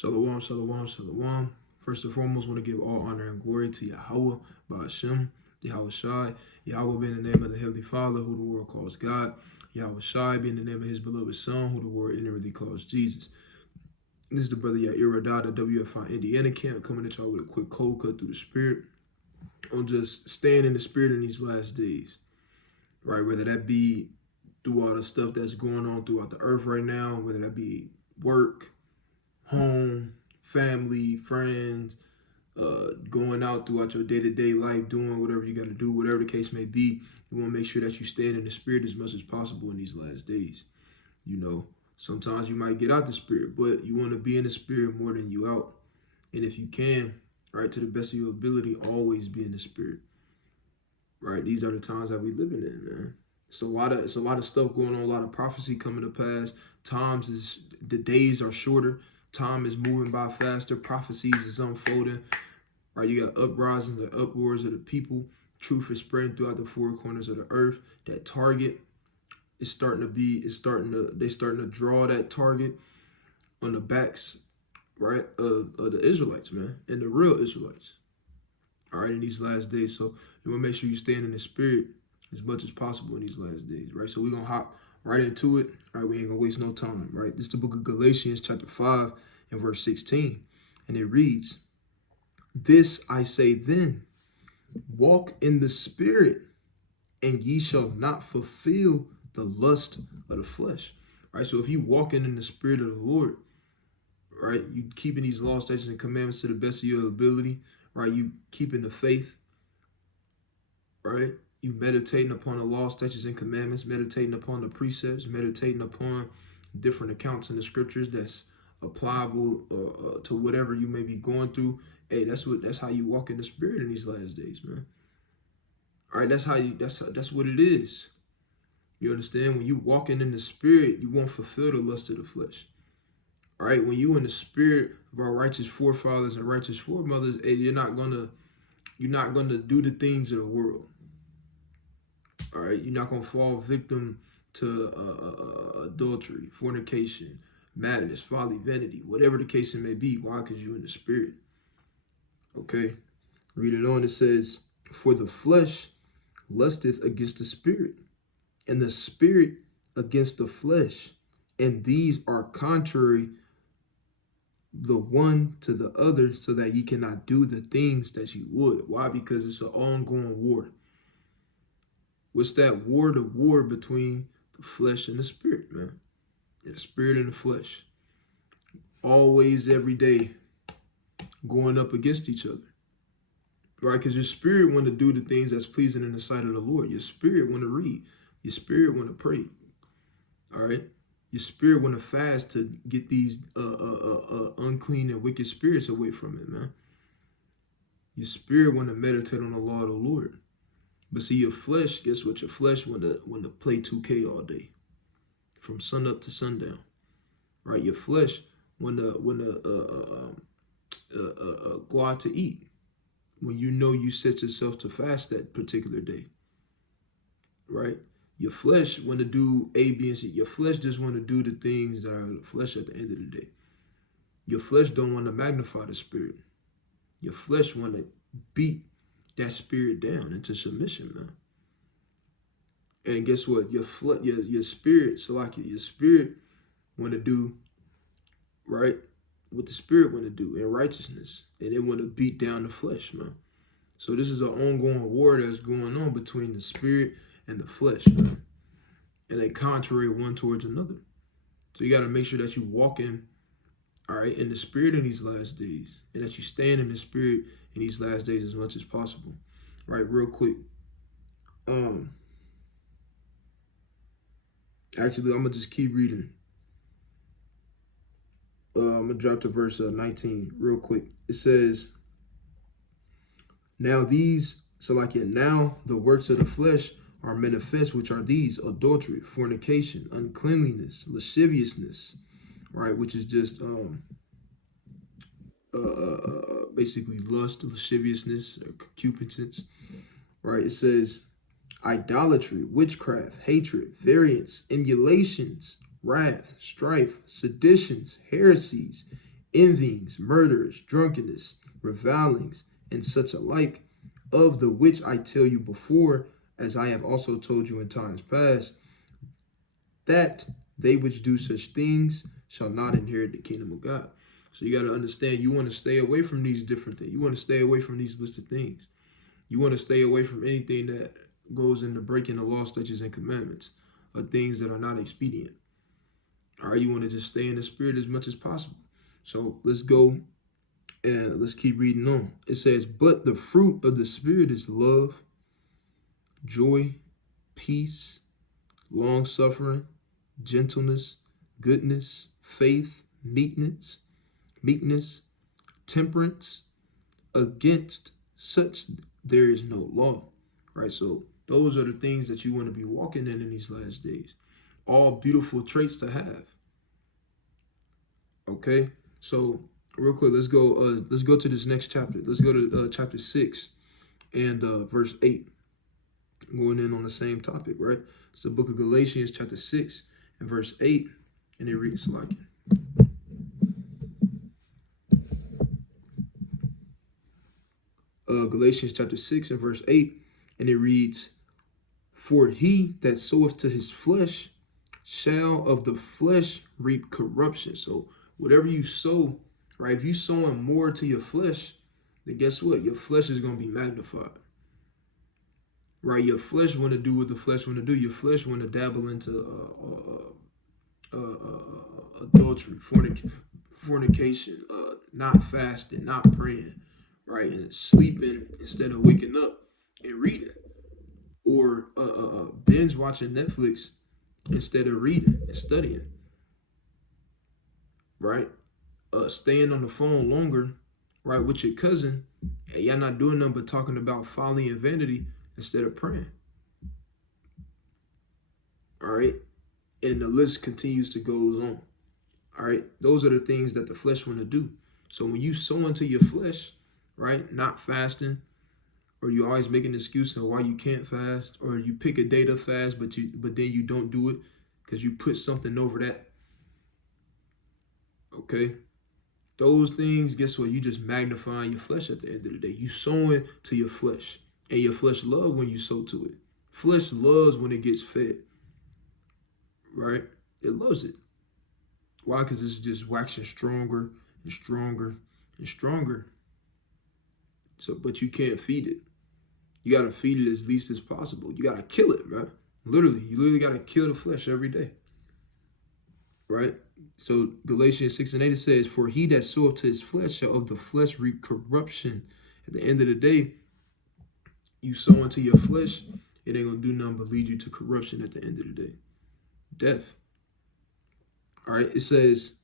Shalom, shalom, shalom. First and foremost, want to give all honor and glory to Yahweh, Ba'ashem, Yahweh Shai. Yahweh being the name of the Heavenly Father, who the world calls God. Yahweh Shai being the name of his beloved Son, who the world inwardly calls Jesus. This is the brother Yair Radad, the WFI Indiana camp, coming at y'all with a quick cold cut through the spirit on just staying in the spirit in these last days, right? Whether that be through all the stuff that's going on throughout the earth right now, whether that be work, home, family, friends, going out throughout your day-to-day life, doing whatever you got to do, whatever the case may be. You want to make sure that you stand in the spirit as much as possible in these last days. You know, sometimes you might get out the spirit, but you want to be in the spirit more than you out. And if you can, right, to the best of your ability, always be in the spirit. Right? These are the times that we living in, man. It's a lot of stuff going on, a lot of prophecy coming to pass. The days are shorter. Time is moving by faster. Prophecies is unfolding. Right? You got uprisings and uproars of the people. Truth is spreading throughout the four corners of the earth. That target is starting to draw that target on the backs, right, of the Israelites, man, and the real Israelites. All right, in these last days. So you want to make sure you stand in the spirit as much as possible in these last days, right? So we're going to hop right into it. All right, we ain't going to waste no time, right? This is the book of Galatians chapter 5 and verse 16. And it reads, "This I say then, walk in the spirit, and ye shall not fulfill the lust of the flesh." Right? So if you walking in the spirit of the Lord, right, you keeping these laws, statutes, and commandments to the best of your ability, right? You keeping the faith, right? You meditating upon the law, statutes, and commandments, meditating upon the precepts, meditating upon different accounts in the scriptures that's applicable to whatever you may be going through. Hey, that's how you walk in the spirit in these last days, man. All right, that's what it is. You understand? When you walking in the spirit, you won't fulfill the lust of the flesh. All right, when you in the spirit of our righteous forefathers and righteous foremothers, hey, you're not gonna do the things of the world. All right, you're not gonna fall victim to adultery, fornication, madness, folly, vanity, whatever the case it may be. Why? Because you're in the spirit. Okay, reading on, it says, "For the flesh lusteth against the spirit, and the spirit against the flesh, and these are contrary the one to the other, so that ye cannot do the things that you would." Why? Because it's an ongoing war. What's that war? The war between the flesh and the spirit, man. Yeah, the spirit and the flesh. Always, every day, going up against each other. Right? Because your spirit want to do the things that's pleasing in the sight of the Lord. Your spirit want to read. Your spirit want to pray. All right? Your spirit want to fast to get these unclean and wicked spirits away from it, man. Your spirit want to meditate on the law of the Lord. But see, your flesh, guess what? Your flesh want to play 2K all day, from sun up to sundown. Right? Your flesh want to go out to eat when you know you set yourself to fast that particular day. Right? Your flesh want to do A, B, and C. Your flesh just want to do the things that are the flesh at the end of the day. Your flesh don't want to magnify the spirit. Your flesh want to beat that spirit down into submission, man. And guess what? Your spirit, your spirit want to do, right, what the spirit want to do in righteousness. And it want to beat down the flesh, man. So this is an ongoing war that's going on between the spirit and the flesh, man. And they contrary one towards another. So you got to make sure that you walk in, all right, in the spirit in these last days. And that you stand in the spirit in these last days as much as possible. Right, real quick. Actually, I'm going to just keep reading. I'm going to drop to verse 19 real quick. It says, now the works of the flesh are manifest, which are these: adultery, fornication, uncleanliness, lasciviousness, right, which is just basically lust, lasciviousness, concupiscence, right? It says idolatry, witchcraft, hatred, variance, emulations, wrath, strife, seditions, heresies, envyings, murders, drunkenness, revilings, and such alike, of the which I tell you before, as I have also told you in times past, that they which do such things shall not inherit the kingdom of God. So you got to understand, you want to stay away from these different things. You want to stay away from these listed things. You want to stay away from anything that goes into breaking the law, statutes, and commandments, or things that are not expedient. All right, you want to just stay in the spirit as much as possible. So let's go and let's keep reading on. It says, but the fruit of the spirit is love, joy, peace, long-suffering, gentleness, goodness, faith, meekness, temperance. Against such there is no law. Right? So those are the things that you want to be walking in these last days. All beautiful traits to have. Okay? So real quick, let's go to this next chapter. Let's go to chapter 6 and verse 8. Going in on the same topic, right? It's the book of Galatians, chapter 6 and verse 8, and it reads like it. Galatians chapter 6 and verse 8, and it reads, for he that soweth to his flesh shall of the flesh reap corruption. So whatever you sow, right, if you sowing more to your flesh, then guess what? Your flesh is going to be magnified. Right? Your flesh want to do what the flesh want to do. Your flesh want to dabble into adultery, fornication, not fasting, not praying, right? And sleeping instead of waking up and reading. Or binge watching Netflix instead of reading and studying. Right? Staying on the phone longer, right, with your cousin, and y'all not doing nothing but talking about folly and vanity instead of praying. All right? And the list continues to go on. All right? Those are the things that the flesh want to do. So when you sow into your flesh, right, not fasting, or you always make an excuse of why you can't fast, or you pick a day to fast, but then you don't do it because you put something over that. Okay? Those things, guess what? You just magnifying your flesh at the end of the day. You sowing to your flesh. And your flesh loves when you sow to it. Flesh loves when it gets fed. Right? It loves it. Why? Because it's just waxing stronger and stronger and stronger. So, but you can't feed it. You got to feed it as least as possible. You got to kill it, man. Literally, you literally got to kill the flesh every day. Right? So Galatians 6 and 8, it says, for he that soweth to his flesh shall of the flesh reap corruption. At the end of the day, you sow into your flesh, it ain't going to do nothing but lead you to corruption at the end of the day. Death. All right, it says,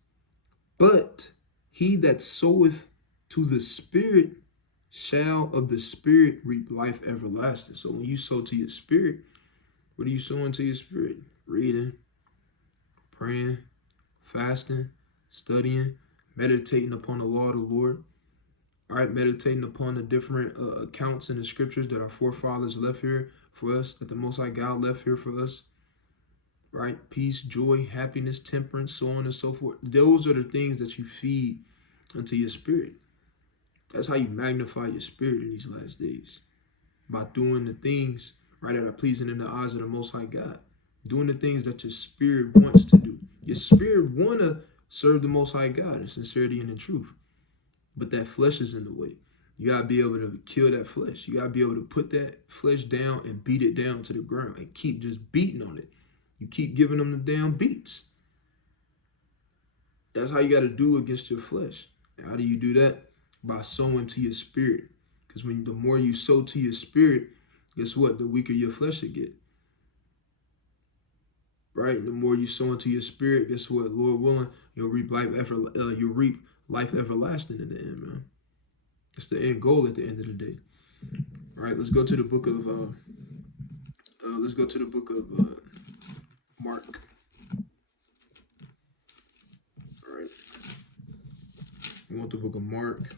but he that soweth to the spirit shall of the spirit reap life everlasting. So when you sow to your spirit, what are you sowing to your spirit? Reading, praying, fasting, studying, meditating upon the law of the Lord. All right, meditating upon the different accounts in the scriptures that our forefathers left here for us, that the Most High God left here for us. Right? Peace, joy, happiness, temperance, so on and so forth. Those are the things that you feed into your spirit. That's how you magnify your spirit in these last days. By doing the things, right, that are pleasing in the eyes of the Most High God. Doing the things that your spirit wants to do. Your spirit want to serve the Most High God in sincerity and in truth. But that flesh is in the way. You got to be able to kill that flesh. You got to be able to put that flesh down and beat it down to the ground and keep just beating on it. You keep giving them the damn beats. That's how you got to do against your flesh. How do you do that? By sowing to your spirit. Because the more you sow to your spirit, guess what? The weaker your flesh will get. Right? The more you sow into your spirit, guess what? Lord willing, you'll reap life everlasting in the end, man. It's the end goal at the end of the day. All right, let's go to the book of Mark. All right. I want the book of Mark.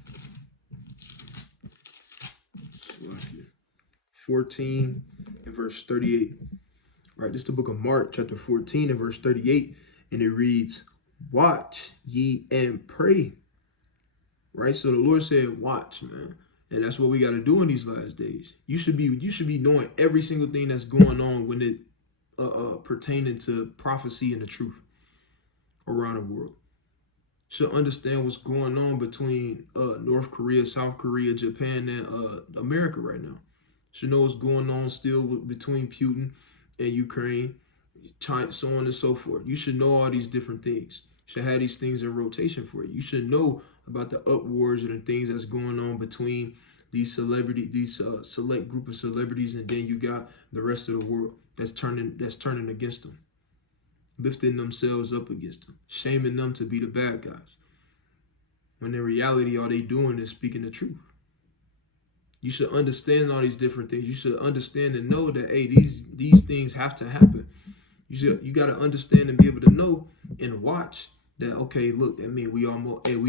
14 and verse 38. All right, this is the book of Mark, chapter 14 and verse 38. And it reads, watch ye and pray right? So the Lord said, watch, man. And that's what we got to do in these last days. You should be knowing every single thing that's going on when it pertaining to prophecy and the truth around the world. Should understand what's going on between North Korea, South Korea, Japan, and America right now. Should know what's going on still between Putin and Ukraine, China, so on and so forth. You should know all these different things. You should have these things in rotation for you. You should know about the up wars and the things that's going on between these select group of celebrities, and then you got the rest of the world that's turning against them, lifting themselves up against them, shaming them to be the bad guys. When in reality, all they doing is speaking the truth. You should understand all these different things. You should understand and know that, hey, these things have to happen. You got to understand and be able to know and watch that, okay, look, that means we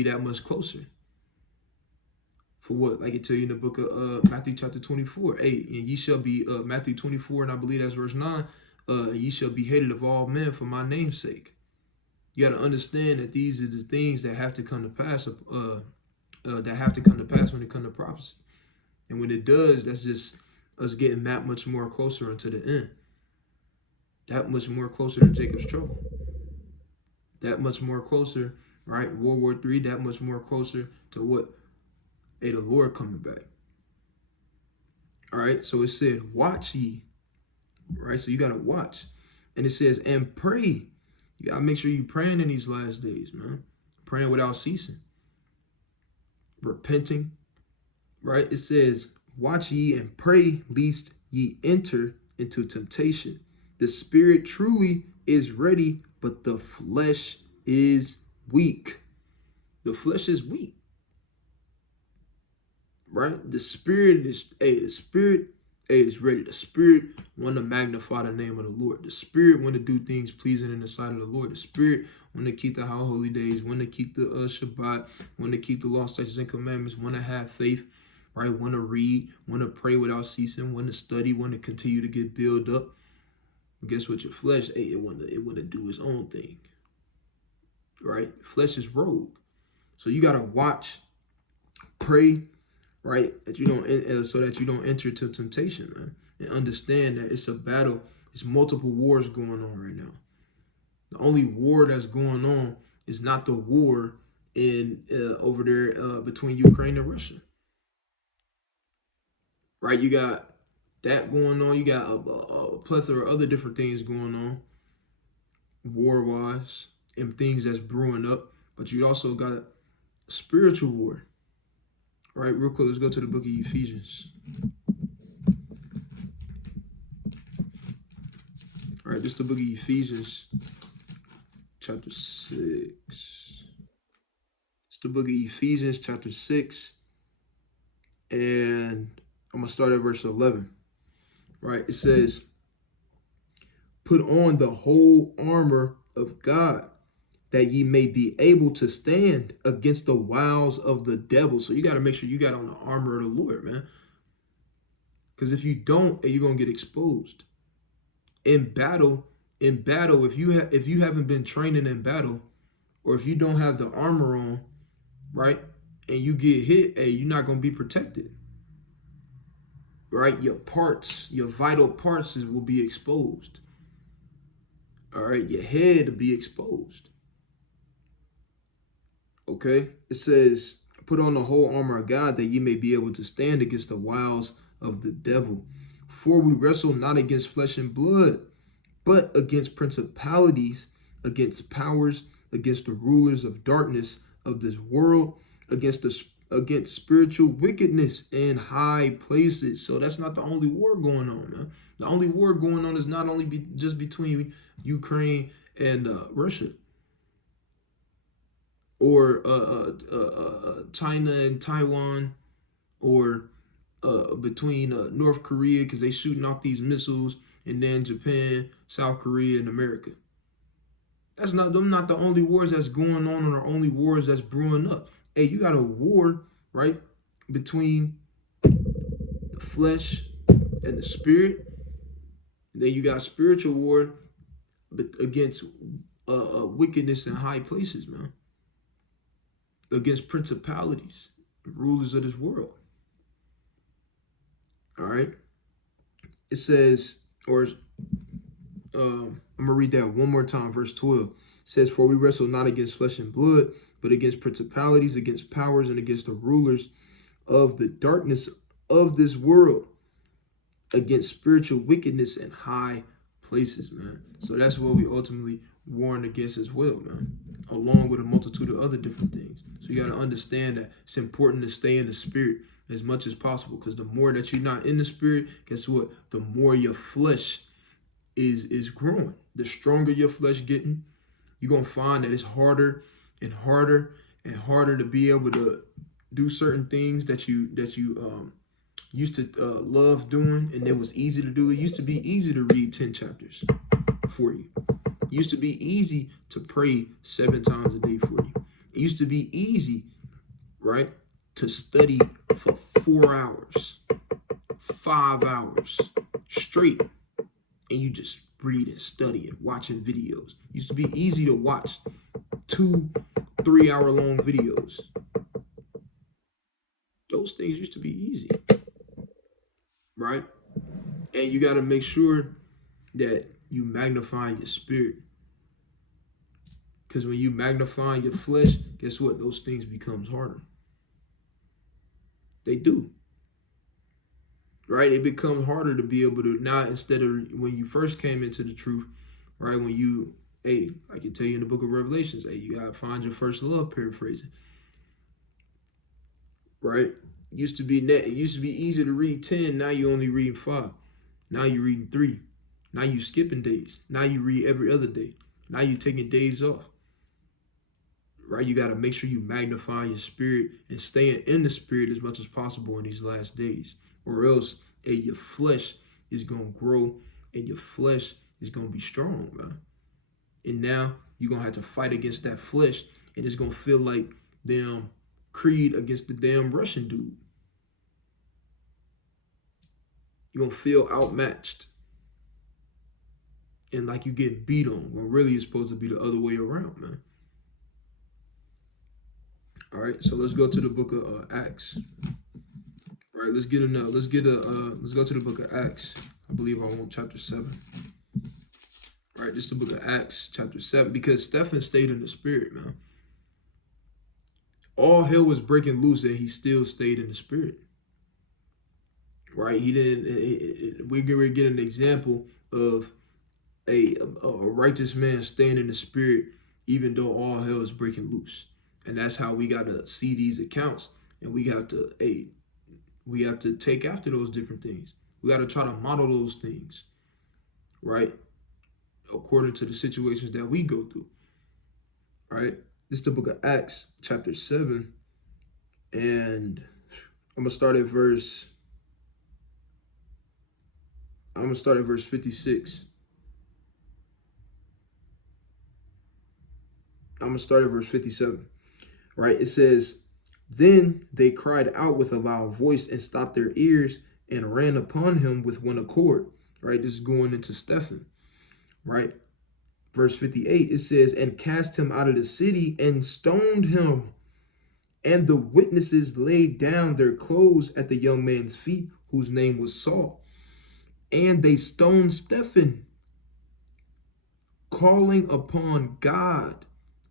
that much closer. For what? Like it tell you in the book of Matthew chapter 24. Hey, and ye shall be, Matthew 24, and I believe that's verse 9, ye shall be hated of all men for my name's sake. You got to understand that these are the things that have to come to pass, when it comes to prophecy. And when it does, that's just us getting that much more closer into the end. That much more closer to Jacob's trouble. That much more closer, right? World War III, that much more closer to what? Hey, the Lord coming back. All right, so it said, watch ye. Right, so you got to watch. And it says, and pray. You got to make sure you praying in these last days, man. Praying without ceasing. Repenting. Right, it says, watch ye and pray, lest ye enter into temptation. The spirit truly is ready, but the flesh is weak. The flesh is weak. Right? The spirit is ready. The spirit want to magnify the name of the Lord. The spirit want to do things pleasing in the sight of the Lord. The spirit want to keep the high holy days, want to keep the Shabbat, want to keep the law, statutes, and commandments, want to have faith, right? Want to read, want to pray without ceasing, want to study, want to continue to get built up. But guess what? Your flesh, it want to do its own thing, right? Flesh is rogue. So you got to watch, pray, right? That you don't, so that you don't enter into temptation, man. And understand that it's a battle. It's multiple wars going on right now. The only war that's going on is not the war in over there between Ukraine and Russia. Right? You got that going on. You got a plethora of other different things going on, war-wise, and things that's brewing up. But you also got spiritual war. All right, real quick, let's go to the book of Ephesians. All right, this is the book of Ephesians, chapter 6. It's the book of Ephesians, chapter 6. And I'm going to start at verse 11. Right, it says, put on the whole armor of God, that ye may be able to stand against the wiles of the devil. So you got to make sure you got on the armor of the Lord, man. Because if you don't, you're going to get exposed. In battle, if you haven't been training in battle, or if you don't have the armor on, right, and you get hit, you're not going to be protected. Right? Your parts, your vital parts will be exposed. All right? Your head will be exposed. Okay, it says, put on the whole armor of God, that ye may be able to stand against the wiles of the devil. For we wrestle not against flesh and blood, but against principalities, against powers, against the rulers of darkness of this world, against spiritual wickedness in high places. So that's not the only war going on, man. The only war going on is not only just between Ukraine and Russia, or China and Taiwan, or between North Korea, because they shooting off these missiles, and then Japan, South Korea, and America. Them not the only wars that's going on, or only wars that's brewing up. Hey, you got a war, right, between the flesh and the spirit. And then you got spiritual war against wickedness in high places, man. against principalities, rulers of this world. All right. It says, I'm going to read that one more time. Verse 12 it says, for we wrestle not against flesh and blood, but against principalities, against powers, and against the rulers of the darkness of this world, against spiritual wickedness in high places, man. So that's what we ultimately warn against as well, man, along with a multitude of other different things. So you got to understand that it's important to stay in the spirit as much as possible, because the more that you're not in the spirit, guess what? The more your flesh is growing. The stronger your flesh getting, you're going to find that it's harder and harder and harder to be able to do certain things that you used to love doing, and it was easy to do. It used to be easy to read 10 chapters for you. It used to be easy to pray 7 times a day for you. It used to be easy, right, to study for 4 hours, 5 hours straight, and you just read and study and watching videos. It used to be easy to watch 2-3 hour long videos. Those things used to be easy, right? And you got to make sure that you magnify your spirit, because when you magnify your flesh, guess what? Those things becomes harder. They do, right? It becomes harder to be able to, now, instead of when you first came into the truth, right? When you, hey, I can tell you in the book of Revelations, hey, you got to find your first love, paraphrasing, right? It used to be easy to read 10. Now you only reading 5. Now you're reading 3. Now you skipping days. Now you read every other day. Now you taking days off, right? You got to make sure you magnify your spirit and staying in the spirit as much as possible in these last days, or else, hey, your flesh is going to grow and your flesh is going to be strong, man. And now you're going to have to fight against that flesh, and it's going to feel like damn Creed against the damn Russian dude. You're going to feel outmatched and like you getting beat on, when really it's supposed to be the other way around, man. All right, so let's go to the book of Acts. All right, let's go to the book of Acts. I believe I want chapter 7. All right, this is the book of Acts, chapter 7, because Stephen stayed in the spirit, man. All hell was breaking loose, and he still stayed in the spirit. Right? He didn't. We're going to get an example of a righteous man staying in the spirit, even though all hell is breaking loose. And that's how we got to see these accounts, and we have to take after those different things. We got to try to model those things, right, according to the situations that we go through. All right, this is the book of Acts, chapter 7, and I'm gonna start at verse 56. I'm gonna start at verse 57. Right, it says, then they cried out with a loud voice and stopped their ears and ran upon him with one accord. Right, this is going into Stephen. Right, verse 58, it says, and cast him out of the city and stoned him. And the witnesses laid down their clothes at the young man's feet, whose name was Saul. And they stoned Stephen, calling upon God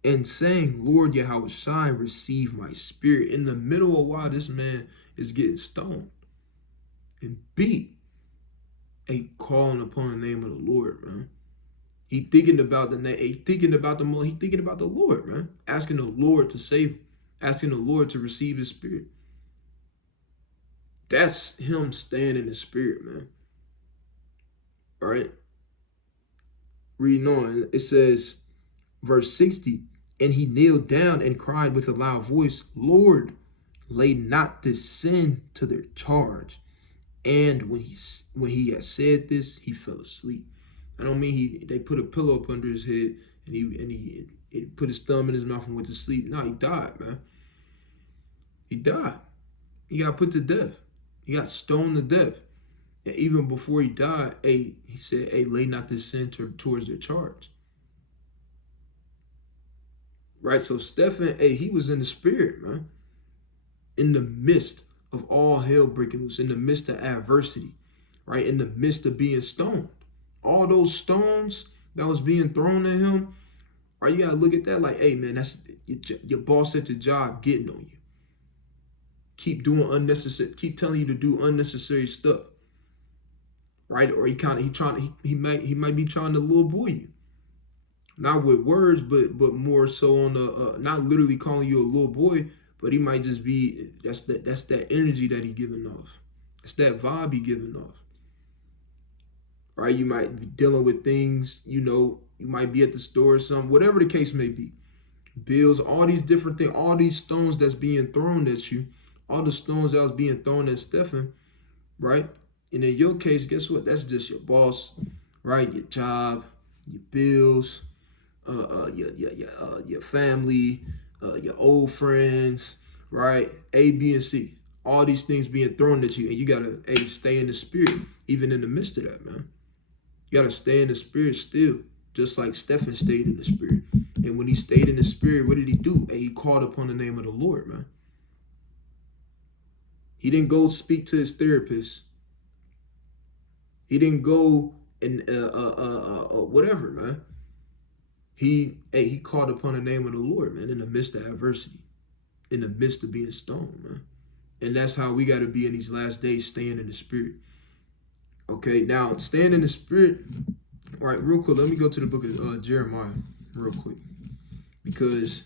and saying, Lord Yahushua, receive my spirit. In the middle of why this man is getting stoned and beat, calling upon the name of the Lord, man. He thinking about the name, he thinking about the Lord, man. Asking the Lord to save him, asking the Lord to receive his spirit. That's him staying in the spirit, man. All right. Reading on, it says, verse 60, and he kneeled down and cried with a loud voice, Lord, lay not this sin to their charge. And when he had said this, he fell asleep. I don't mean they put a pillow up under his head and he put his thumb in his mouth and went to sleep. No, he died, man. He died. He got put to death. He got stoned to death. And even before he died, he said, lay not this sin towards their charge. right? So Stephen, hey, he was in the spirit, man, in the midst of all hell breaking loose, in the midst of adversity, right? In the midst of being stoned. All those stones that was being thrown at him, right? You gotta look at that like, hey, man, that's your boss at your job getting on you. Keep doing unnecessary, keep telling you to do unnecessary stuff, right? Or he might be trying to little boy you, not with words, but more so on the not literally calling you a little boy, but he might just be that's that energy that he giving off, it's that vibe he giving off, right? You might be dealing with things, you might be at the store or something, whatever the case may be, bills, all these different things, all these stones that's being thrown at you, all the stones that was being thrown at Stephen, right? And in your case, guess what? That's just your boss, right? Your job, your bills, your family, your old friends, right? A, B, and C. All these things being thrown at you, and you gotta stay in the spirit, even in the midst of that, man. You gotta stay in the spirit still, just like Stephen stayed in the spirit. And when he stayed in the spirit, what did he do? He called upon the name of the Lord, man. He didn't go speak to his therapist. He didn't go and whatever, man. He called upon the name of the Lord, man, in the midst of adversity, in the midst of being stoned, man. And that's how we got to be in these last days, staying in the spirit. Okay, now staying in the spirit. All right, real quick, let me go to the book of Jeremiah real quick, because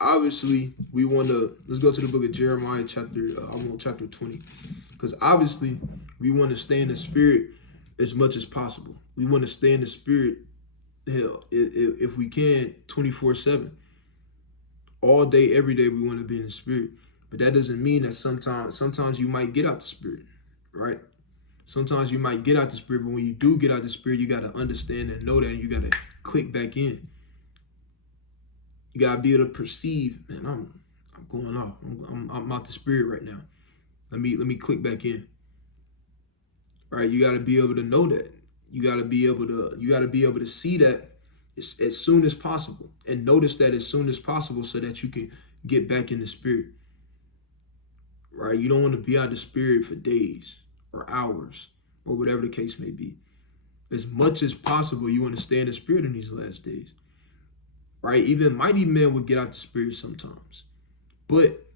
obviously we want to, let's go to the book of Jeremiah chapter 20, because obviously we want to stay in the spirit as much as possible. We want to stay in the spirit, hell, if we can, 24/7. All day, every day, we want to be in the spirit. But that doesn't mean that sometimes you might get out the spirit, right? Sometimes you might get out the spirit, but when you do get out the spirit, you got to understand and know that, and you got to click back in. You got to be able to perceive, man, I'm going off. I'm out the spirit right now. Let me click back in. Right? You got to be able to know that. You got to be able to see that as soon as possible, and notice that as soon as possible, so that you can get back in the spirit. Right? You don't want to be out of the spirit for days or hours or whatever the case may be. As much as possible, you want to stay in the spirit in these last days. Right? Even mighty men would get out the spirit sometimes, but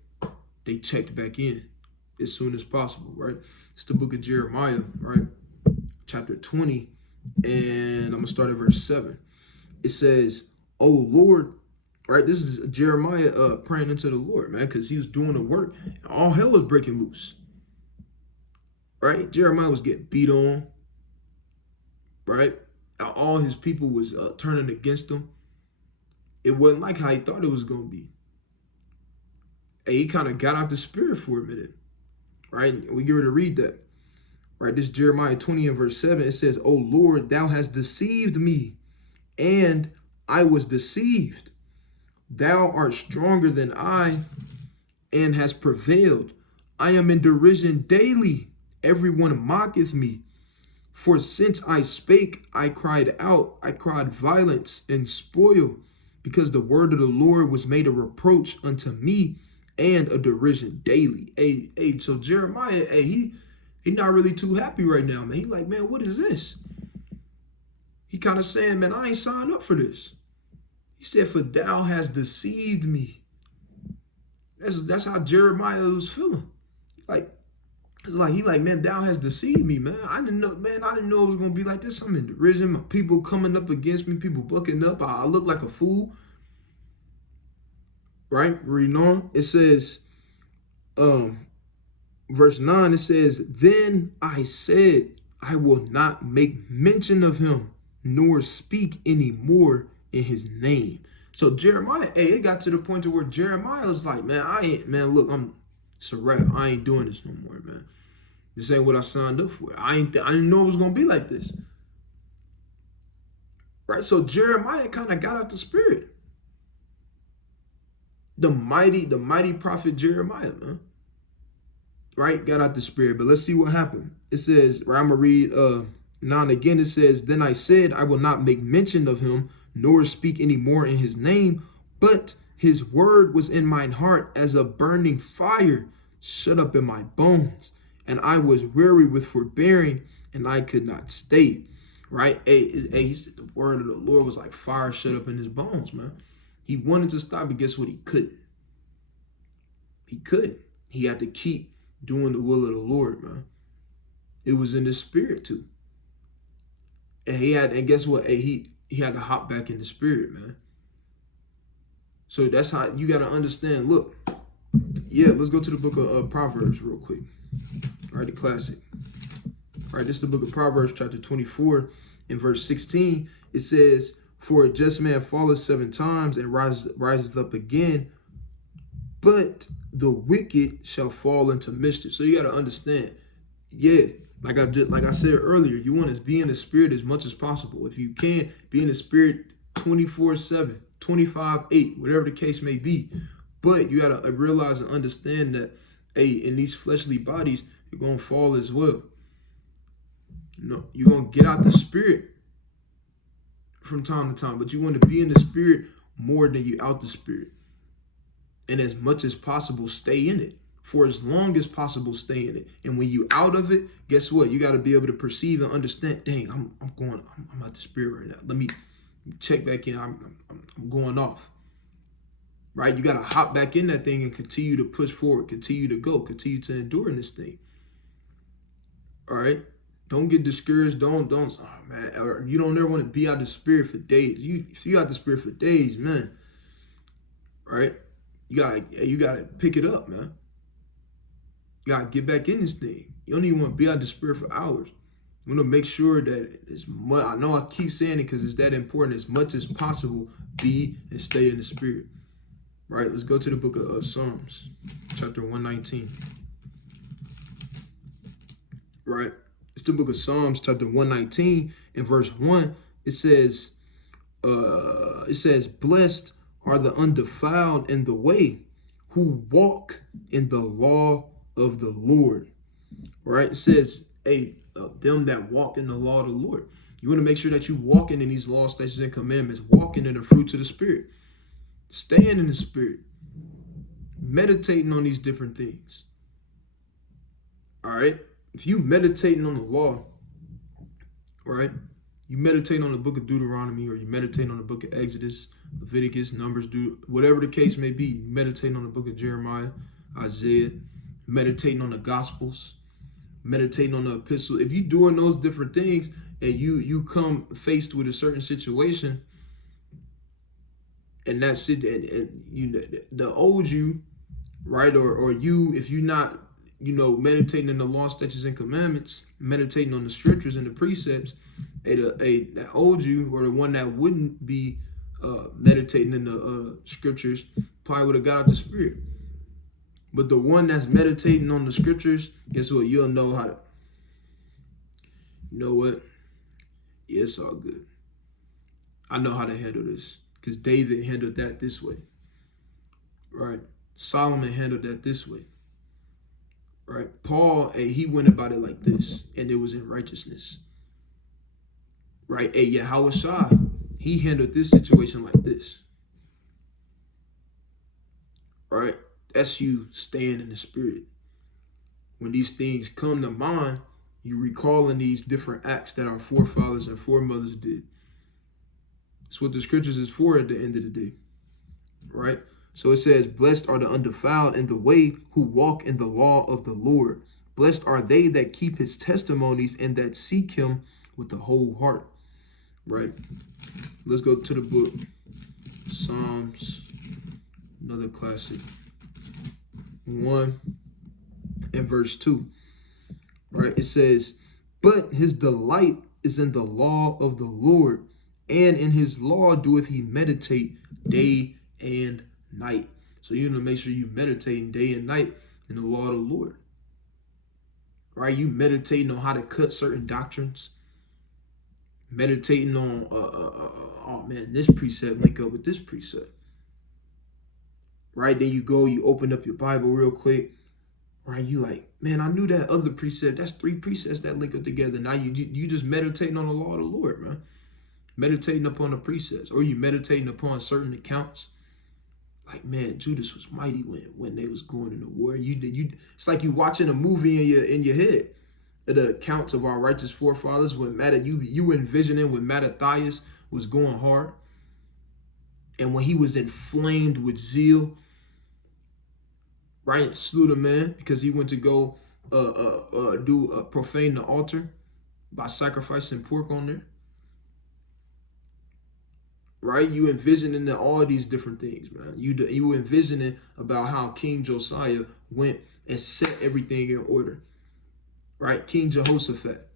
they checked back in as soon as possible, right? It's the book of Jeremiah, right? Chapter 20, and I'm going to start at verse 7. It says, "Oh Lord," right? This is Jeremiah praying into the Lord, man, because he was doing the work. All hell was breaking loose, right? Jeremiah was getting beat on, right? All his people was turning against him. It wasn't like how he thought it was going to be. And he kind of got out the spirit for a minute, right? We get ready to read that. Right, this is Jeremiah 20 and verse 7. It says, "O Lord, thou hast deceived me, and I was deceived. Thou art stronger than I, and hast prevailed. I am in derision daily. Everyone mocketh me. For since I spake, I cried out. I cried violence and spoil, because the word of the Lord was made a reproach unto me, and a derision daily." So Jeremiah, he not really too happy right now, man. He like, man, what is this? He kind of saying, man, I ain't signed up for this. He said, "For thou hast deceived me." That's how Jeremiah was feeling. He like, man, thou hast deceived me, man. I didn't know it was gonna be like this. I'm in derision. My people coming up against me, people bucking up. I look like a fool. Right? Reading on. It says, verse 9, it says, "Then I said, I will not make mention of him, nor speak any more in his name." So Jeremiah, it got to the point to where Jeremiah was like, man, look, it's a wrap. I ain't doing this no more, man. This ain't what I signed up for. I didn't know it was gonna be like this. Right? So Jeremiah kind of got out the spirit. The mighty prophet Jeremiah, man. Right? Got out the spirit. But let's see what happened. It says, right, I'm going to read 9 again. It says, "Then I said, I will not make mention of him, nor speak any more in his name. But his word was in mine heart as a burning fire, shut up in my bones. And I was weary with forbearing, and I could not stay. Right? He said the word of the Lord was like fire shut up in his bones, man. He wanted to stop, but guess what? He couldn't. He couldn't. He had to keep doing the will of the Lord, man. It was in his spirit too. And guess what? He had to hop back in the spirit, man. So that's how you got to understand. Look, yeah, let's go to the book of Proverbs real quick. All right, the classic. All right, this is the book of Proverbs, chapter 24, in verse 16. It says, "For a just man falleth 7 times and rises up again, but the wicked shall fall into mischief." So you got to understand, yeah, like I said earlier, you want to be in the spirit as much as possible. If you can, be in the spirit 24/7, 25/8, whatever the case may be. But you got to realize and understand that, hey, in these fleshly bodies, you're going to fall as well. No, you're going to get out the spirit from time to time, but you want to be in the spirit more than you out the spirit. And as much as possible, stay in it. For as long as possible, stay in it. And when you out of it, guess what? You got to be able to perceive and understand, dang, I'm out the spirit right now. Let me check back in. I'm going off. Right? You got to hop back in that thing and continue to push forward, continue to go, continue to endure in this thing. All right? Don't get discouraged. Don't, oh man, or you don't ever want to be out the spirit for days. If you out the spirit for days, man, right? You gotta pick it up, man. You gotta get back in this thing. You don't even want to be out the spirit for hours. You want to make sure that I know I keep saying it because it's that important. As much as possible, be and stay in the spirit. Right? Let's go to the book of Psalms, chapter 119. Right? It's the book of Psalms, chapter 119, and verse 1. It says, "Blessed are the undefiled in the way, who walk in the law of the Lord." Right? It says, hey, them that walk in the law of the Lord. You want to make sure that you walking in these laws, statutes, and commandments, walking in the fruits of the Spirit, staying in the Spirit, meditating on these different things. All right? If you meditating on the law, right? You meditate on the book of Deuteronomy, or you meditate on the book of Exodus, Leviticus, Numbers, whatever the case may be, you meditate on the book of Jeremiah, Isaiah, meditating on the Gospels, meditating on the epistle. If you're doing those different things and you come faced with a certain situation, and that's it, and you, the old you, right, or you, if you're not, meditating in the law, statutes, and commandments, meditating on the scriptures and the precepts, that old you, or the one that wouldn't be meditating in the scriptures, probably would have got out the spirit. But the one that's meditating on the scriptures, guess what? You'll know how to, you know what? Yeah, it's all good. I know how to handle this. Because David handled that this way. Right? Solomon handled that this way. Right? Paul, he went about it like this, and it was in righteousness. Right? Yahweh, he handled this situation like this. Right? That's you staying in the spirit. When these things come to mind, you recalling these different acts that our forefathers and foremothers did. It's what the scriptures is for at the end of the day. Right? So it says, "Blessed are the undefiled in the way, who walk in the law of the Lord. Blessed are they that keep his testimonies and that seek him with the whole heart." Right? Let's go to the book. Psalms, another classic. 1 and verse 2. Right? It says, "But his delight is in the law of the Lord, and in his law doeth he meditate day and night." So you need to make sure you meditating day and night in the law of the Lord. Right? You meditating on how to cut certain doctrines. Meditating on, oh man, this precept link up with this precept. Right? Then you open up your Bible real quick. Right? You like, man, I knew that other precept. That's 3 precepts that link up together. Now you just meditating on the law of the Lord, man. meditating upon the precepts, or you meditating upon certain accounts. Like, man, Judas was mighty when they was going into war. It's like you watching a movie in your head. The accounts of our righteous forefathers when you envisioning when Mattathias was going hard, and when he was inflamed with zeal, right, slew the man because he went to go profane the altar by sacrificing pork on there. Right, you envisioning all these different things, man. You envisioning about how King Josiah went and set everything in order. Right, King Jehoshaphat,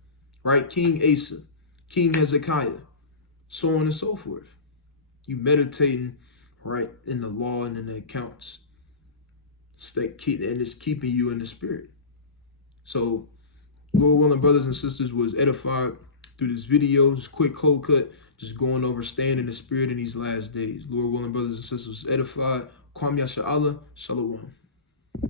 right, King Asa, King Hezekiah, so on and so forth. You meditating, right, in the law and in the accounts. And it's keeping you in the spirit. So, Lord willing, brothers and sisters, was edified through this video, this quick cold cut, just going over staying in the spirit in these last days. Lord willing, brothers and sisters, was edified. Kwam Yasha Allah, Shalom.